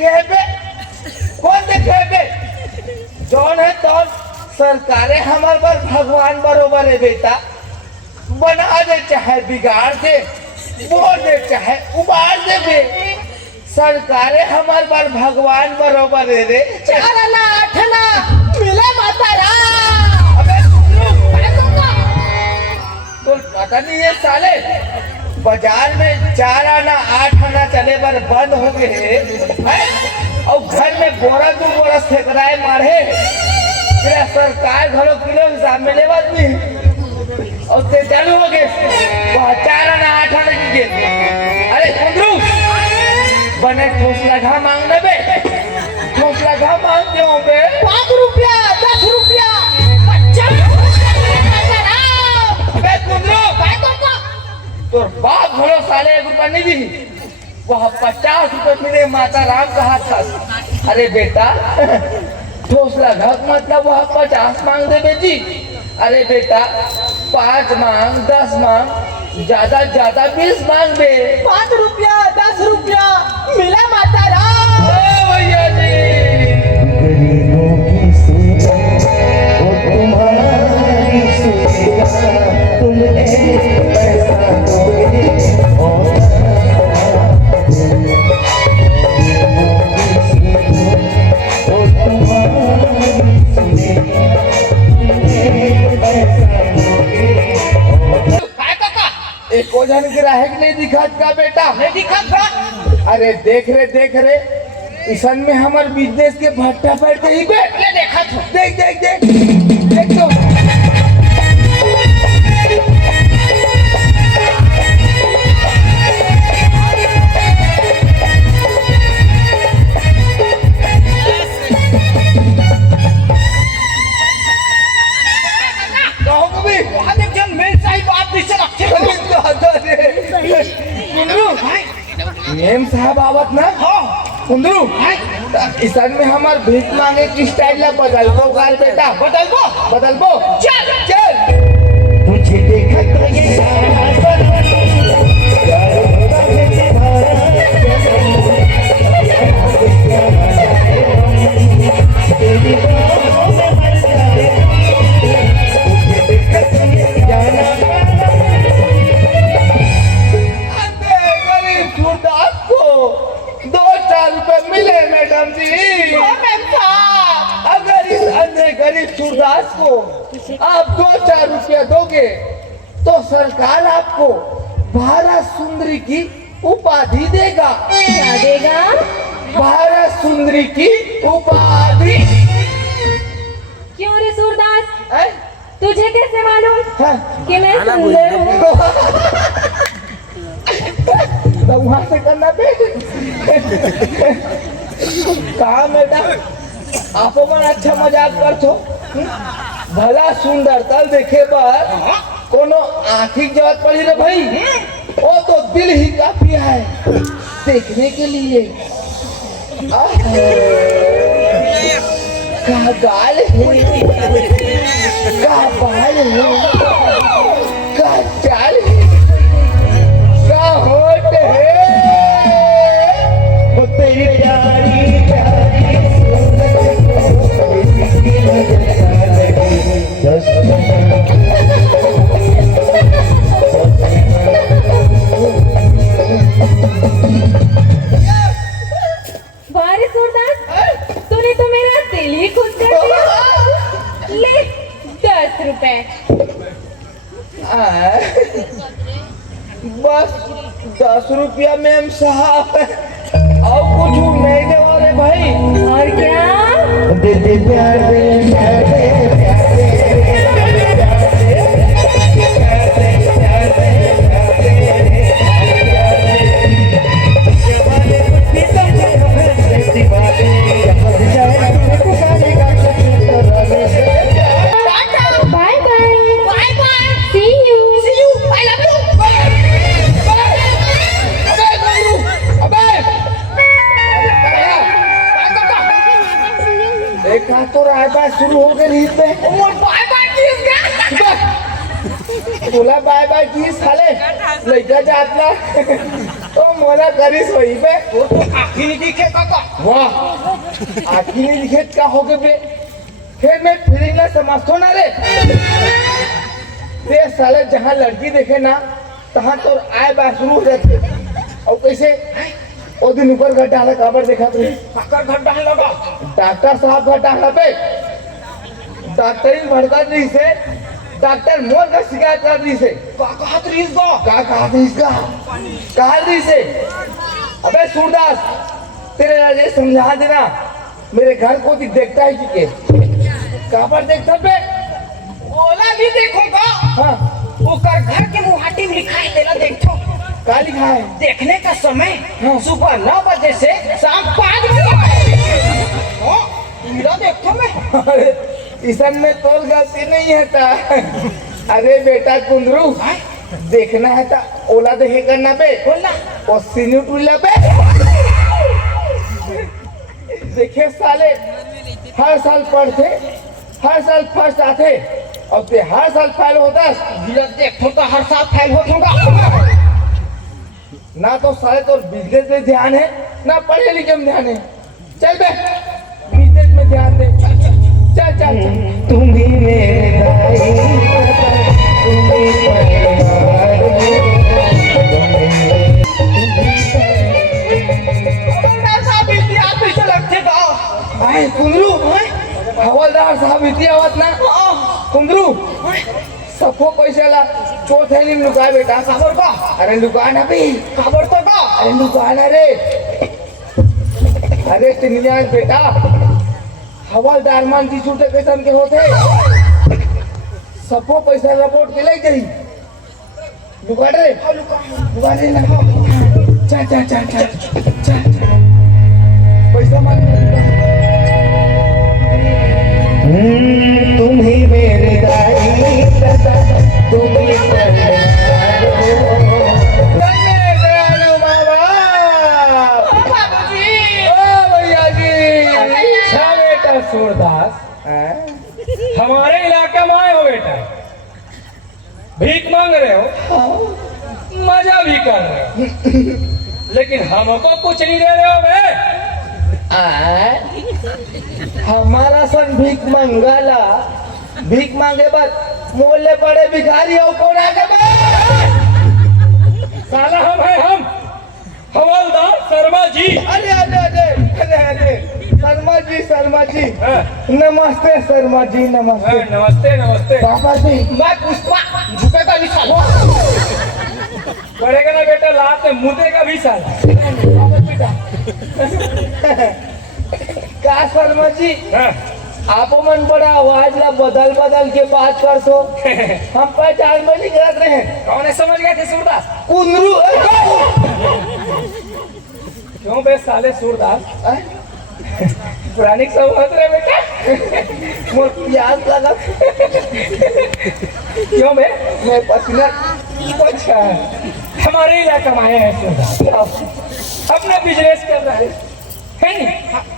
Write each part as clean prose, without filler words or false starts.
देखे है बे? कौन देखे है बे? जौन है तो सरकारे हमार पर भगवान बरोबर है बेटा। बना दे चाहे बिगाड़ दे, बोल दे चाहे उबार दे बे, सरकारे हमार पर भगवान बरोबर है रे। 4 आना 8 आना मिले माता राम। तो पता नहीं है साले बाजार में 4 आना 8 आना चले पर बंद हो गए हैं और घर में बोरा 2 बोरा सेकराए मारे। तेरा सरकार घरों किलो हिसाब में ले बात नहीं और ते चालू हो गए 4 आना 8 आना की। अरे कुंदरू बने ठोस लगा मांगने बे, ठोस लगा मांग क्यों बे? 5 रुपया 10 रुपया 50 तो बाप भरो साले 1 रुपया नहीं दी, वह 50 रुपये मिले माता राम कहा था। अरे बेटा ठोस लगा मतलब वह 50 मांग दे बेटी। अरे बेटा 5 मांग 10 मांग, ज्यादा ज्यादा 20 मांग बे। 5 रुपया 10 रुपया मिला माता राम। भैया जी गरीबों की सुनो वो तुम्हारी सुनेगा, तुम एक पैसा दोगे और वो तुम्हारी सुनेगा, तुम एक पैसा दोगे और काय काका एक ओझन ग्राहक नहीं दिखत का बेटा? नहीं दिखा था। अरे देख रे इसन में हमार बिजनेस के भट्टा बैठ ही बे। ले देखा था। देख देख देख देख तो कहो कभी वहाँ देख जन मेल साहिब आप नीचे रखे हो। कुंदरू मेम साहब आवत ना कुंदरू इसन में हमार भीख मांगे की स्टाइल ला बदल दो गाल बेटा। बदल दो चल चल। तुझे देखा तो ये सारा सनम, यार होता है तुम्हारा जन्म, तेरी बाहों में मर जाए। तुझे देखा तो ये जाना गरीब सूरदास को 2-4 रुपए मिले मैडम जी। अगर इस अंधे गरीब सूरदास को आप 2-4 रुपया दोगे तो सरकार आपको भारत सुंदरी की उपाधि देगा। क्या देगा? भारत सुंदरी की उपाधि। क्यों रे सूरदास, हैं? तुझे कैसे मालूम हाँ। कि मैं सुंदर हूँ? तो वहां से करना पे कहा मैडम आप मन अच्छा मजाक करथो। भला सुंदर तल देखे पर कोनो आँखिक जरूरत पड़ी रे भाई, वो तो दिल ही काफी है देखने के लिए। का गाल है, का बाल है, का चाल है, का होठ है, वो तेरी प्यारी प्यारी सूरत को किसी नजर न लगे। वाह रे सूरदास, तूने तो मेरा दिल ही खुश कर दिया। ले 10 रुपए। बस 10 रुपया मैम साहब और कुछ नहीं देवा रे भाई। और क्या? दे प्यारे प्यारे bye bye, see you. I love you। देखा तो रायबा शुरू हो गई पे बाय बाय किसका? बोला बाय बाय की साले लड़का जातला तो मोला करिस वही बे वो तो आँखी नहीं दिखे काका। वाह आखी नहीं दिखे क्या हो गए बे फिर मैं फीलिंग ना समझतो ना रे ते साले जहाँ लड़की देखे ना तहाँ तो आए बार शुरू हो जाते और कैसे ओ दिन ऊपर घर डाला काबर देखा तू काका घर डाल लगा। डॉक्टर साहब घर डाला पे डॉक्टरी भड़का दी से डॉक्टर मोर का शिकायत कर दी से काका हाथ रीस दो। का कहा दी इसका कहा दी से अबे सूरदास तेरे राजे समझा देना मेरे घर को भी देखता है कि कहाँ पर देखता पे ओला भी देखोगा। हाँ वो कर घर के मुहाटी में लिखा है तेरा देखो। का लिखा है देखने का समय हाँ। सुबह 9 बजे से शाम 5 बजे। हाँ, मेरा देखो मैं। अरे इसन में तोल गलती नहीं है ता अरे बेटा कुंदरू देखना है ता ओला देखे करना पे बोलना और सीनू टुल्ला पे देखे साले हर साल पढ़ते हर साल फर्स्ट आते और ते हर साल फेल होता मेरा देखो तो हर साल फैल होगा। ना तो साले तो बिजनेस में ध्यान है ना पढ़े लिखे में ध्यान है चल बे बिजनेस में ध्यान दे चल चल चल तुम ही मेरे दाई तुम ही परिवार हवलदार साहब इतिहास पीछे लगते गाँव। आए कुंदरू हवलदार साहब इतनी आवाज ना कुंदरू सबको पैसे ला चौथे दिन लुकाए बेटा खबर का अरे लुकाना भी खबर तो का अरे लुकाना रे अरे तिनिया बेटा हवलदार मान जी छूटे किस्म के होते सबको पैसा रिपोर्ट के ले गई लुका रे लुका रे ना चल चल चल चल चल पैसा मांग तुम ही मेरे दाई तुम ही परिवार सूरदास हमारे इलाके में आए हो बेटा भीख मांग रहे हो मजा भी कर रहे हो लेकिन हमको कुछ नहीं दे रहे हो बे हमारा सन भीख मंगाला भीख मांगे बाद मोहल्ले पड़े भिखारी और कौन आगे साला हम है हम हवलदार शर्मा जी। अरे अरे अरे अरे अरे शर्मा जी हाँ, नमस्ते शर्मा जी नमस्ते नमस्ते नमस्ते पापा जी मैं पुष्पा झुकेगा नहीं साला। पड़ेगा ना बेटा लात में मुदेगा भी साला। का शर्मा जी हाँ, आपो मन बड़ा आवाज ला बदल बदल के बात कर सो हम पहचान में नहीं करते हैं कौन है समझ गए थे सूरदास कुंदरू क्यों बे साले सूरदास पुरानी समझ रहे बेटा मोर प्यास लगा क्यों बे मैं पसीना अच्छा हमारे इलाके में आए हैं सूरदास अपना बिजनेस कर रहे हैं नहीं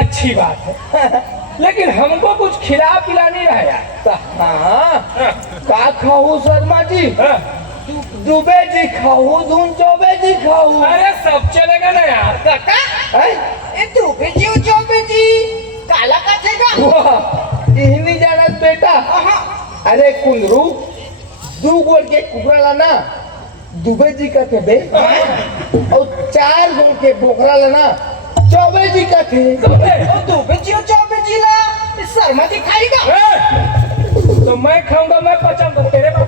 अच्छी बात है लेकिन हमको कुछ खिला पिला नहीं रहा यार। हाँ का खाऊ शर्मा जी हाँ, दुबे जी खाऊ धुन चौबे जी खाऊ अरे सब चलेगा ना यार काका हैं? ये तू बेची हो जो बेची काला का चेगा। वाह, यही नहीं जाना बेटा अरे कुंदरू दू गोल के कुकरा लाना दुबे जी का थे बे और 4 गोल के बोकरा लाना चौबे जी का थे ओ तू बेची हो जो बेची ला इस शर्मा की खाएगा। ए, तो मैं खाऊंगा मैं पचाऊंगा तेरे बाप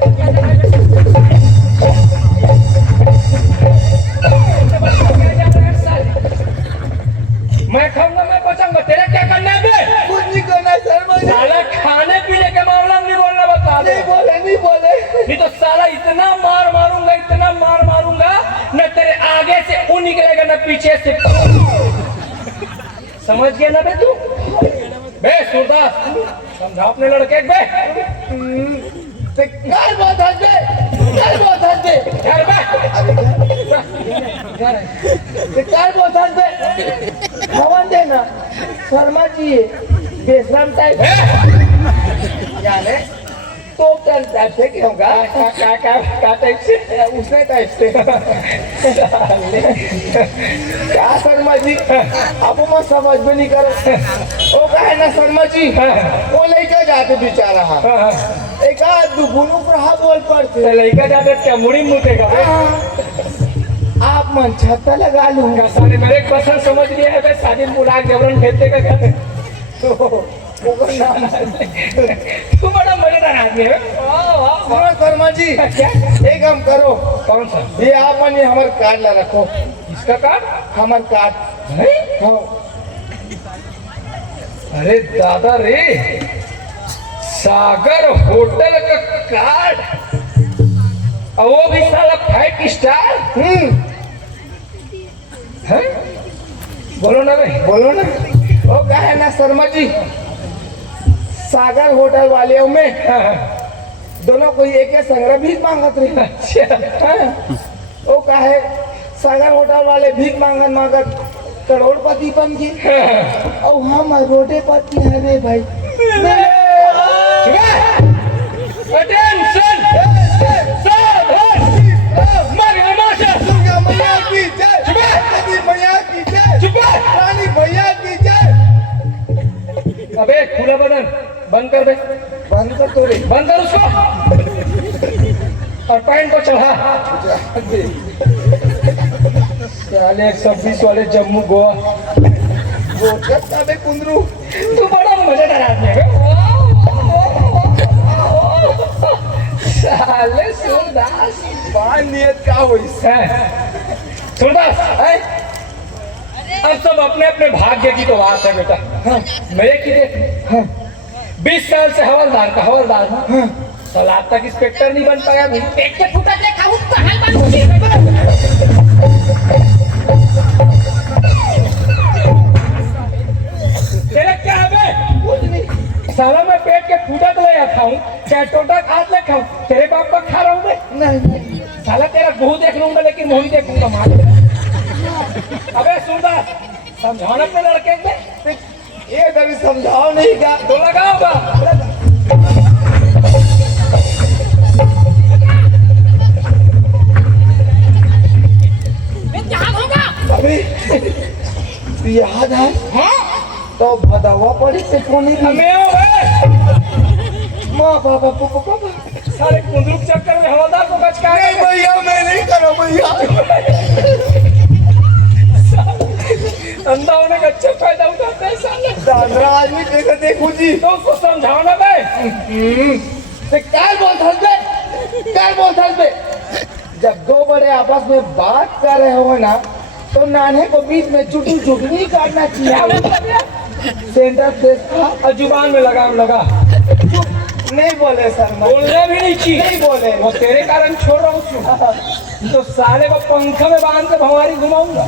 मैं खाऊंगा मैं पचाऊंगा तेरा क्या करना है बे? कुछ नहीं करना शर्मा जी साला खाने पीने के मामला में नहीं बोलना बता दे नहीं बोले नहीं तो साला इतना मार मारूंगा न तेरे आगे से ऊन निकलेगा न पीछे से समझ गया ना बे तू बे सूरदास समझा अपने लड़के बे घर बहुत हंस दे घर बहुत हंस दे घर बे घर बहुत हंस दे खवन देना शर्मा जी बेशरम टाइप ए, जाने तो क्या उड़न टाइप से कि होगा का टाइप से उसने टाइप से क्या शर्मा जी आप मत समझ में नहीं करो वो कहे ना शर्मा जी वो लेके जाते बेचारा एक आध दुगुनों पर हाथ बोल पड़ते लड़का जाते क्या मुड़ी मुतेगा आप मन छत्ता लगा लूंगा सारे मेरे एक पसंद समझ लिया है भाई शादी में बुला जबरन भेजते का क्या तू बड़ा मजेदार आदमी है सुनो शर्मा जी क्या एक काम करो कौन सा ये आप मन ये हमारे कार्ड ला रखो इसका कार्ड हमारे कार्ड है? हाँ अरे दादा रे सागर होटल का कार्ड और वो भी साला 5 स्टार है बोलो ना भाई बोलो ना वो कहे ना शर्मा जी सागर होटल वाले में दोनों कोई एक संग्रह भीख मांगत रहे अच्छा वो कहे सागर होटल वाले भीख मांगत करोड़पति बन गए और हम रोडेपति है रे भाई अटेंशन अबे खुला बदन बंद कर दे बंद कर तो रे बंद कर उसको और पैंट को चढ़ा साले 120 वाले जम्मू गोवा वो जब तबे कुंदरू तू बड़ा मजेदार आदमी है साले सूरदास बान नियत का होई सूरदास अब सब अपने अपने भाग्य की तो बात है बेटा मेरे की देख 20 साल से हवलदार का हवलदार हूँ साल आज तक इंस्पेक्टर नहीं बन पाया भी पेट के फूटा देखा हूँ कहाँ बात तेरे क्या है बे साला मैं पेट के फूटा तो ले आता हूँ चाहे टोटा खाद ले खाऊं तेरे बाप का खा रहा हूँ मैं नहीं साला तेरा मुंह देख लूंगा लेकिन मुंह देखूंगा मार अबे सुनदा समझाना अपने लड़के से ये कभी समझाओ नहीं क्या तो लगाओगा अभी याद है तो भदवा पड़ी से कोनी भी हमें हो गए माँ पापा पापा पापा सारे कुंदरू के चक्कर में हवलदार को बचका नहीं भैया मैं नहीं करो भैया अंधा होने का अच्छा फायदा उठाता है साले दादरा आदमी देखो देखो जी तो उसको समझाओ ना बे क्या बोल सकते जब दो बड़े आपस में बात कर रहे हो ना तो नाने को बीच में चुटू चुटनी काटना चाहिए सेंटर प्लेस था और जुबान में लगाम लगा नहीं बोले सर बोलने भी नहीं चाहिए नहीं बोले वो तेरे कारण छोड़ रहा हूँ तो साले को पंखा में बांध के भंवारी घुमाऊंगा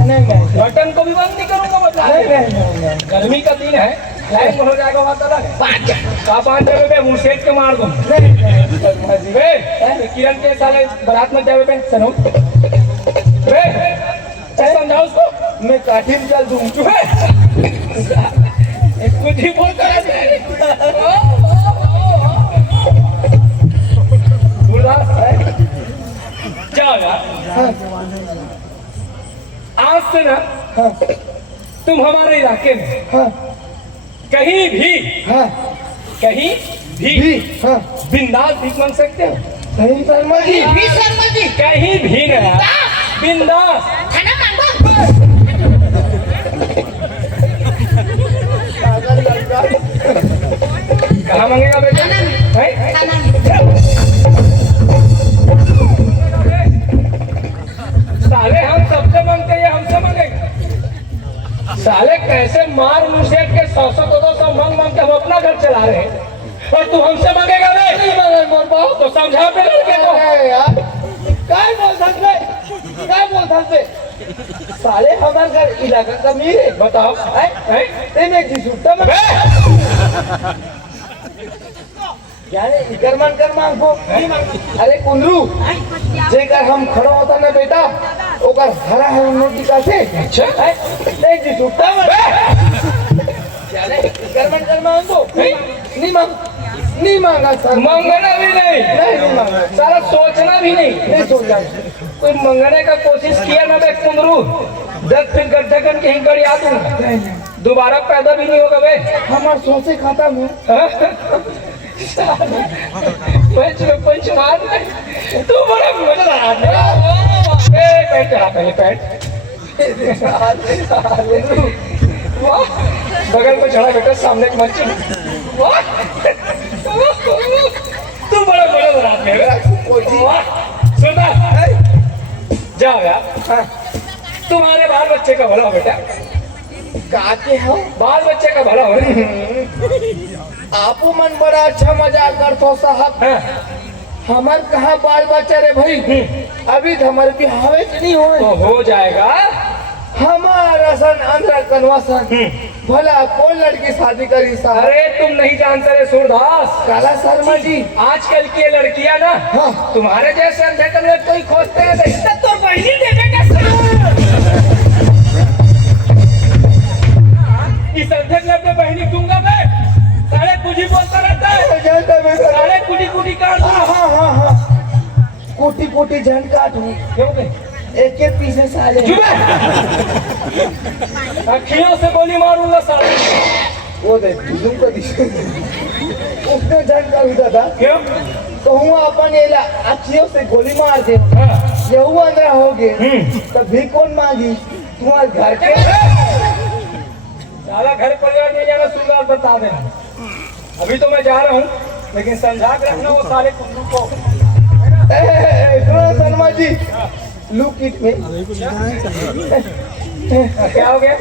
नहीं बटन को भी बंद नहीं करूंगा बता नहीं गर्मी का दिन है लाइट हो जाएगा वहाँ तक आप 5 जगह पे मुँह सेट के मार दो किरण के साले बारात में जावे पे सुनो समझाओ उसको मैं काठी में चल दूँ कुछ ही बोल जाओ यार आज से ना तुम हमारे इलाके में कहीं भी बिंदास भीख मांग सकते हो नहीं शर्मा जी कहीं भी ना बिंदास कहाँ मांगेगा बेटा साले हम सबसे मांगते हैं हमसे मांगेगा साले कैसे मार मुसेट के 100-200 मांग के हम अपना घर चला रहे हैं और तू हमसे मांगेगा नहीं तो समझा पे लड़के को यार क्या बोल सकते साले हमारे घर इलाका का मीर है बताओ यानी इकर मन कर मांगो अरे कुंदरू जेकर हम खड़ो होता ना बेटा ओकर हरा है नोटी का से अच्छा नहीं जी छुट्टा यानी इकर मन कर मांगो नहीं मांग नहीं मांगा सर, मंगना भी नहीं, नहीं मांगा, सारा सोचना भी नहीं। नहीं सोचा। कोई मंगने का कोशिश किया ना बे कुंदरू, 10 फिर गड्ढा कर कहीं कर याद दूंगा, दोबारा पैदा भी नहीं होगा बे। हमार सोचे खत्म है। पंच में पंच मार रहे, तू बड़ा मजा आ रहा है। पैंट चढ़ा पहले पैंट, वाह बगल में चढ़ा बेटा, सामने एक मंच, वाह तू बड़ा मजा बना रहे। वाह सुना, जाओ यार, तुम्हारे बाल बच्चे का भला हो बेटा, काके हो बाल बच्चे का भला हो। आपो मन बड़ा अच्छा मजाक करतो साहब। हाँ, हमार कहाँ बाल बच्चा रे भाई, अभी तो हमारे बिहावे नहीं हुए। तो हो जाएगा। हमारा सन अंदर कन्वासन भला कौन लड़की शादी करी साहब। अरे तुम नहीं जानते रे सूरदास, काला शर्मा जी, आजकल की लड़कियां ना हाँ। तुम्हारे जैसे अंधे कमरे कोई खोजते हैं, रिश्ता तो बहनी देवे का इस अंधे क्लब में बहनी दूंगा मैं, सारे कुछ ही बोलता रहता है, सारे कुटी कुटी काट दूंगा। हाँ हाँ हाँ, कोटी कोटी जन काटू, क्यों बे? एक एक पीछे साले। चुप है। अखियों से गोली मारूंगा साले। वो देख तुम को उसने जन का दादा क्यों? तो हूँ अपन एला अखियों से गोली मार दे, हाँ। यहू अंदर हो गए तब भी कौन मांगी तुम्हारे घर के। साला घर परिवार में जाना सूरदास बता देना। अभी तो मैं जा रहा हूँ, लेकिन समझा के रखना वो सारे कुंदरू को। सुनो शर्मा जी, लुक इट में क्या हो गया?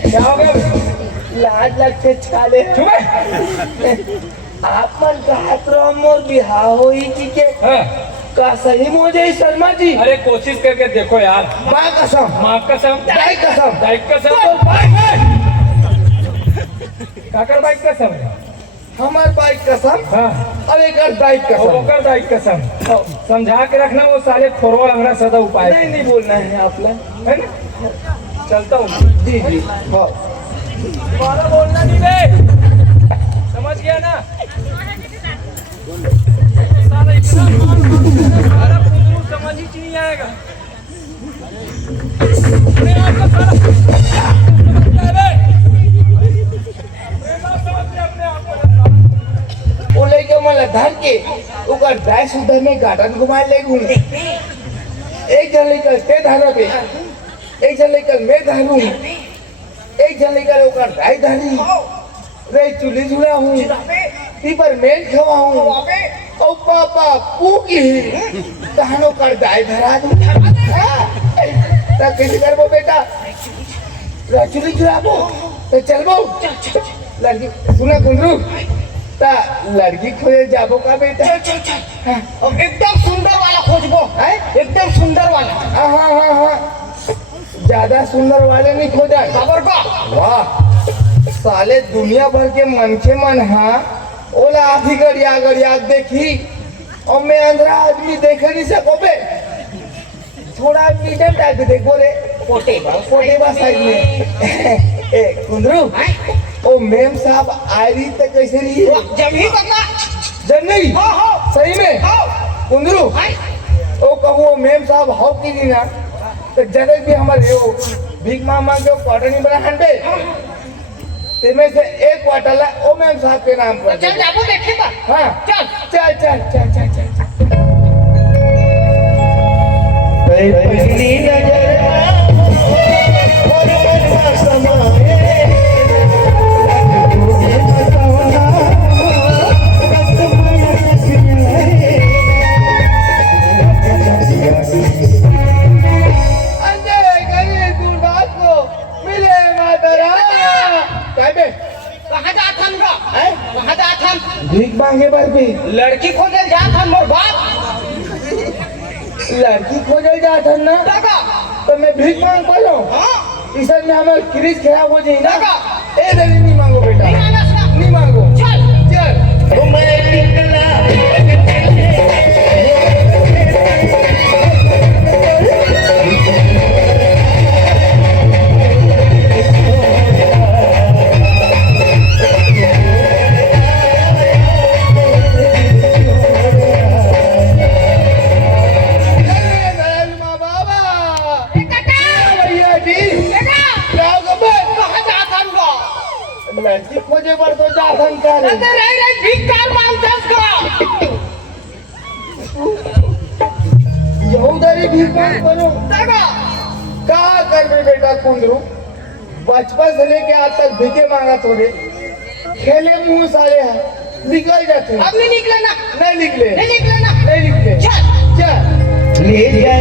क्या हो गया? लाज लगते छाले। चुप है। आप मन कहत रहो मोर बिहाव होई की के हाँ। का सही मोजे शर्मा जी। अरे कोशिश करके देखो यार, माँ कसम, माँ कसम, दाई कसम, बाइक कसम, तो बाइक है। काकर बाइक कसम है? हमार बाइक कसम हाँ, और एक बाइक और कसम। ओकर बाइक कसम। समझा के रखना वो साले फोरवा लंगड़ा सदा उपाय नहीं नहीं बोलना है आप लोग, है ना? चलता हूँ। जी जी हाँ। दोबारा बोलना नहीं बे, समझ गया ना? साला इतना सारा कुंदरू समझ ही नहीं आएगा। अरे आपका सारा समझता है बे? अपने आप को वो लेके मला धर के ओकर दाई सुधर में गार्डन घुमाए ले घूम। एक जन लेकर ते धारा पे, एक जन लेकर मैं धारू, एक जन लेकर ओकर दाई धारी, रे चूल्ही झुला हूँ, पीपर मेल खवा हूँ, ओ पापा पूकी तहनो कर दाई धरा दूँ। ता कैसे करबो बेटा? रे चूल्ही झुलाबो तो चलबो। लड़की सुना कुंदरू, ता लड़की खोजे जाबो का बेटा? एकदम सुंदर वाला खोजबो, एकदम सुंदर वाला। हाँ हाँ हाँ, ज्यादा सुंदर वाले नहीं खोजा। खबर का वाह, साले दुनिया भर के मनखे मन हाँ ओला आधी गड़िया देखी और मैं अंधरा आदमी देखे नहीं सको बे। थोड़ा मीडियम टाइप देखो रे, पोटे बा साइड में। ए कुंदरू, ओ मेम साहब आई रही तो कैसे रही? जमी बता जब नहीं सही में कुंदरू ओ कहूँ मेम साहब हाउ की नहीं ना तो जगह भी हमारे वो भीख मांग के क्वार्टर नहीं बना हंडे इनमें से एक क्वार्टर है ओ मेम साहब के नाम पर। चल जाबो देखेगा। हाँ चल चल चल चल चल चल पहली नजर और मनवा समाए तुझे बताना अंधे गरीब गुरबाज को मिले मातरा। क्या बे? कहाँ जात हम गा? कहाँ जात हम? भीख मांगे पर भी लड़की खोजे जात हम मोर बाप। लड़की खोजे जात है ना लगा तो मैं भीख मांग पालो। हाँ इस में हमें क्रिस खराब हो जाए ना। लगा ए दली नहीं मांगो बेटा, नहीं मांगा सना। नहीं मांगो। चल चल मैं निकला बनू दादा का कर बे बेटा कुंदरू बचपन से लेके आज तक भिखे मांगा थोड़े खेले मुंह सारे हैं निकल जाते हैं। अब नहीं निकले ना नहीं निकले नहीं निकले ना नहीं निकले चल चल ले जा